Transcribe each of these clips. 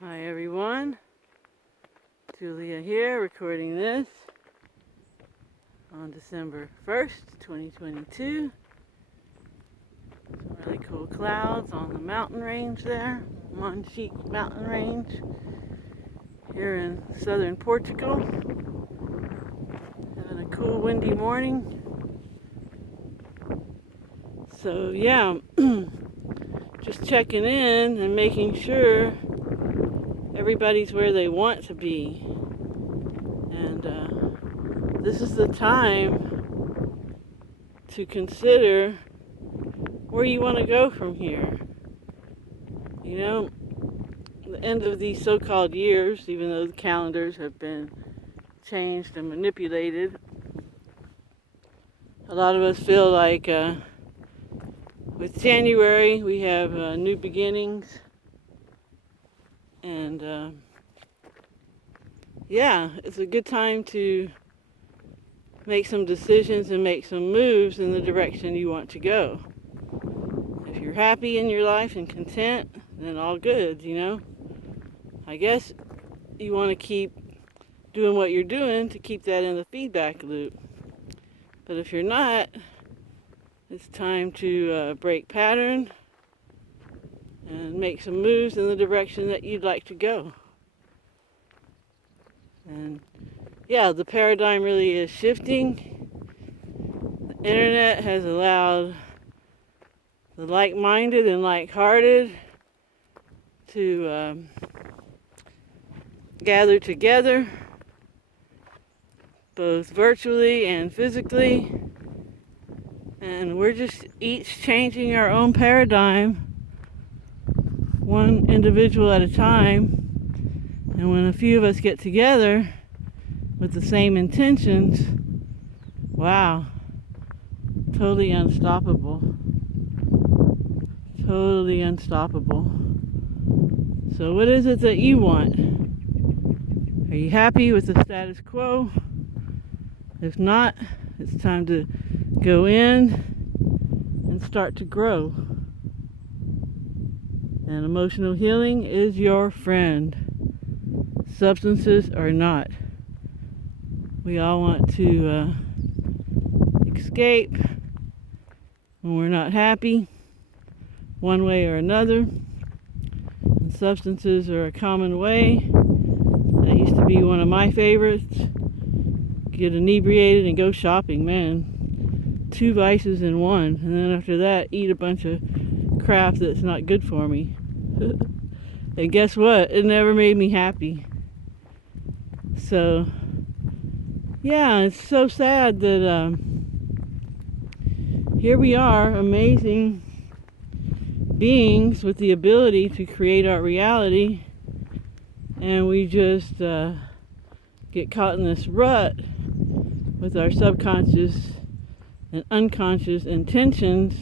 Hi everyone, Julia here recording this on December 1st, 2022. Some really cool clouds on the mountain range there, Monchique mountain range here in southern Portugal. Having a cool windy morning. So yeah, just checking in and making sure everybody's where they want to be. And this is the time to consider where you want to go from here. You know, the end of these so-called years, even though the calendars have been changed and manipulated, a lot of us feel like with January we have new beginnings. And yeah, it's a good time to make some decisions and make some moves in the direction you want to go. If you're happy in your life and content, then all good, you know. I guess you want to keep doing what you're doing to keep that in the feedback loop. But if you're not, it's time to break pattern and make some moves in the direction that you'd like to go. And yeah, the paradigm really is shifting. The internet has allowed the like-minded and like-hearted to gather together, both virtually and physically. And we're just each changing our own paradigm, one individual at a time. And when a few of us get together with the same intentions, wow, totally unstoppable. Totally unstoppable. So what is it that you want? Are you happy with the status quo? If not, it's time to go in and start to grow. And emotional healing is your friend. Substances are not. We all want to escape when we're not happy, one way or another. And substances are a common way. That used to be one of my favorites. Get inebriated and go shopping, man. 2 vices in one. And then after that, eat a bunch of crap that's not good for me. And guess what? It never made me happy. So, yeah, it's so sad that here we are, amazing beings with the ability to create our reality, and we just get caught in this rut with our subconscious and unconscious intentions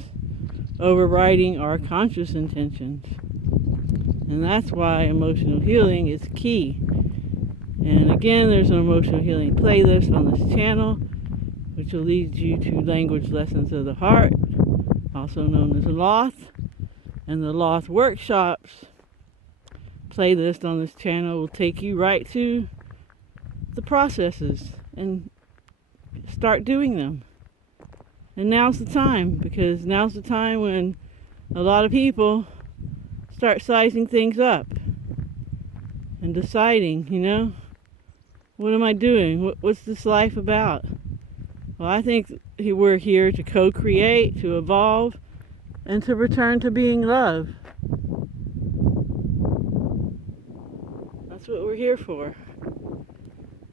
overriding our conscious intentions. And that's why emotional healing is key. And again, there's an emotional healing playlist on this channel, which will lead you to Language Lessons of the Heart, also known as Loth. And the Loth Workshops playlist on this channel will take you right to the processes and start doing them. And now's the time, because now's the time when a lot of people start sizing things up and deciding, you know, what am I doing? What's this life about? Well, I think we're here to co-create, to evolve, and to return to being love. That's what we're here for.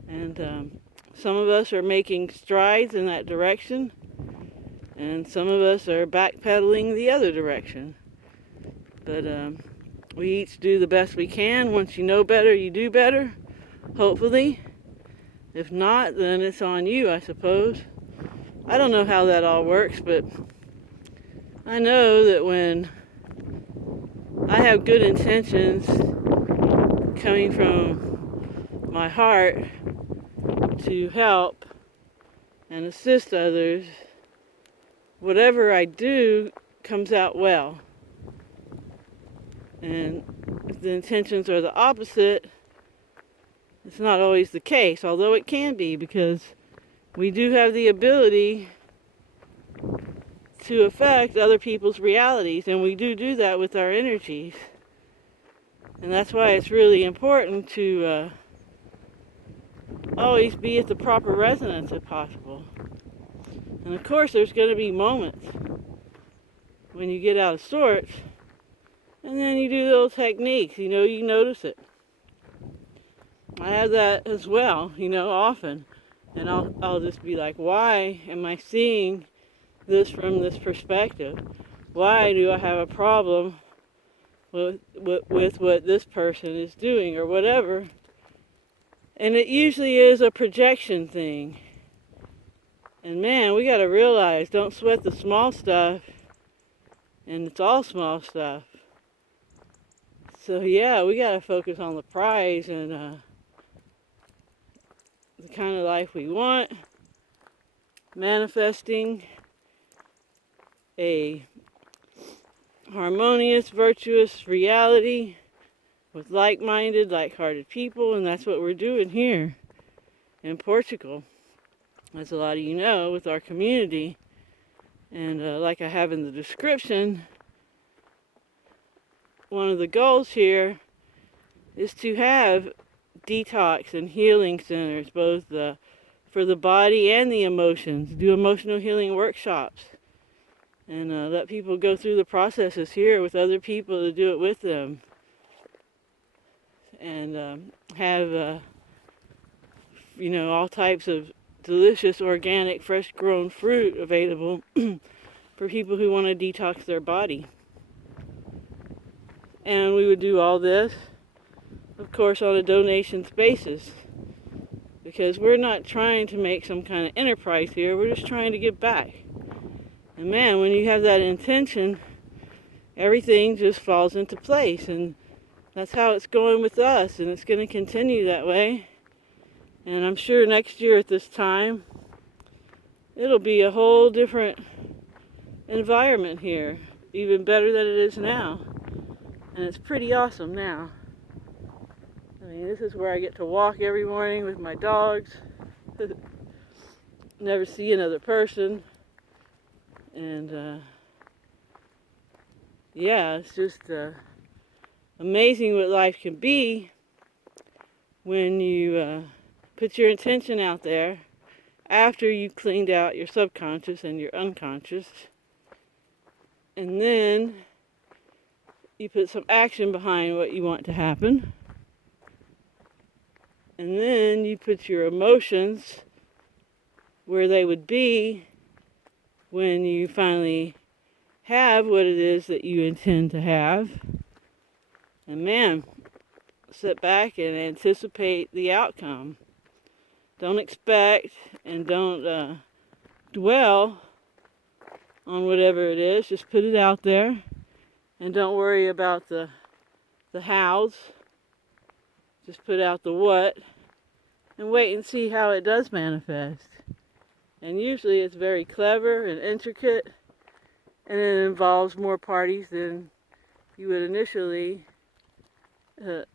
And some of us are making strides in that direction, and some of us are backpedaling the other direction. But we each do the best we can. Once you know better, you do better, hopefully. If not, then it's on you, I suppose. I don't know how that all works, but I know that when I have good intentions coming from my heart to help and assist others, whatever I do comes out well. And the intentions are the opposite, it's not always the case, although it can be, because we do have the ability to affect other people's realities, and we do that with our energies. And that's why it's really important to always be at the proper resonance if possible. And of course there's going to be moments when you get out of sorts, and then you do little techniques, you notice it. I have that as well, often. And I'll just be like, why am I seeing this from this perspective? Why do I have a problem with what this person is doing or whatever? And it usually is a projection thing. And man, we got to realize, don't sweat the small stuff, and it's all small stuff. So yeah, we got to focus on the prize and the kind of life we want, manifesting a harmonious, virtuous reality with like-minded, like-hearted people, and that's what we're doing here in Portugal, as a lot of you know, with our community. And like I have in the description, one of the goals here is to have detox and healing centers, both for the body and the emotions. Do emotional healing workshops and let people go through the processes here with other people to do it with them. And have, all types of delicious, organic, fresh-grown fruit available for people who want to detox their body. And we would do all this, of course, on a donation basis, because we're not trying to make some kind of enterprise here. We're just trying to give back. And man, when you have that intention, everything just falls into place. And that's how it's going with us, and it's going to continue that way. And I'm sure next year at this time, it'll be a whole different environment here, even better than it is now. And it's pretty awesome now. I mean, this is where I get to walk every morning with my dogs. Never see another person. And yeah, it's just amazing what life can be when you put your intention out there after you've cleaned out your subconscious and your unconscious. And then you put some action behind what you want to happen. And then you put your emotions where they would be when you finally have what it is that you intend to have. And man, sit back and anticipate the outcome. Don't expect and don't dwell on whatever it is. Just put it out there. And don't worry about the hows. Just put out the what. And wait and see how it does manifest. And usually it's very clever and intricate. And it involves more parties than you would initially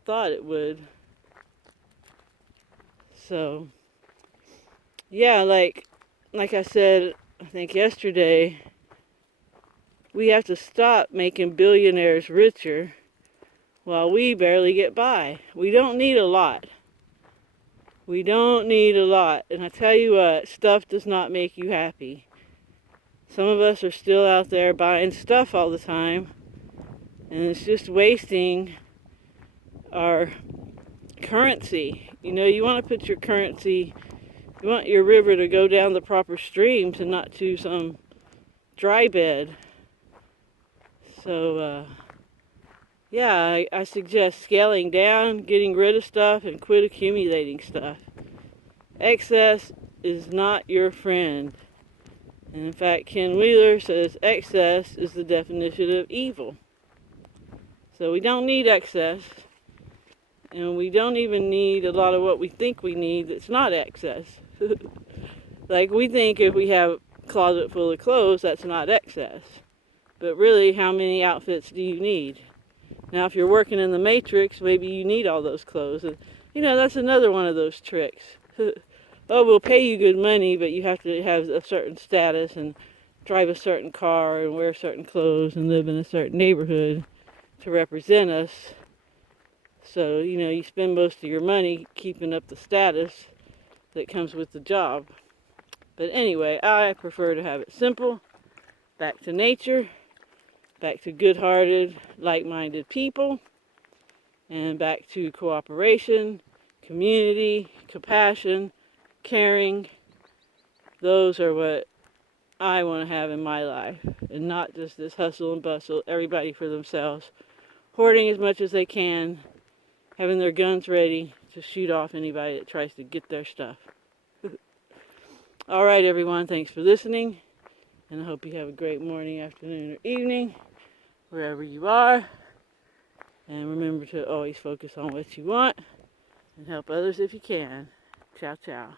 thought it would. So, yeah, like I said, I think yesterday, we have to stop making billionaires richer while we barely get by. We don't need a lot. We don't need a lot. And I tell you what, stuff does not make you happy. Some of us are still out there buying stuff all the time, and it's just wasting our currency. You want to put your currency, you want your river to go down the proper streams and not to some dry bed. So, yeah, I suggest scaling down, getting rid of stuff, and quit accumulating stuff. Excess is not your friend. And in fact, Ken Wheeler says excess is the definition of evil. So we don't need excess. And we don't even need a lot of what we think we need that's not excess. Like, we think if we have a closet full of clothes, that's not excess. But really, how many outfits do you need? Now, if you're working in the matrix, maybe you need all those clothes. And, that's another one of those tricks. Oh, we'll pay you good money, but you have to have a certain status and drive a certain car and wear certain clothes and live in a certain neighborhood to represent us. So, you spend most of your money keeping up the status that comes with the job. But anyway, I prefer to have it simple, back to nature, back to good-hearted, like-minded people, and back to cooperation, community, compassion, caring. Those are what I want to have in my life, and not just this hustle and bustle, everybody for themselves, hoarding as much as they can, having their guns ready to shoot off anybody that tries to get their stuff. All right, everyone, thanks for listening, and I hope you have a great morning, afternoon, or evening, wherever you are. And remember to always focus on what you want and help others if you can. Ciao, ciao.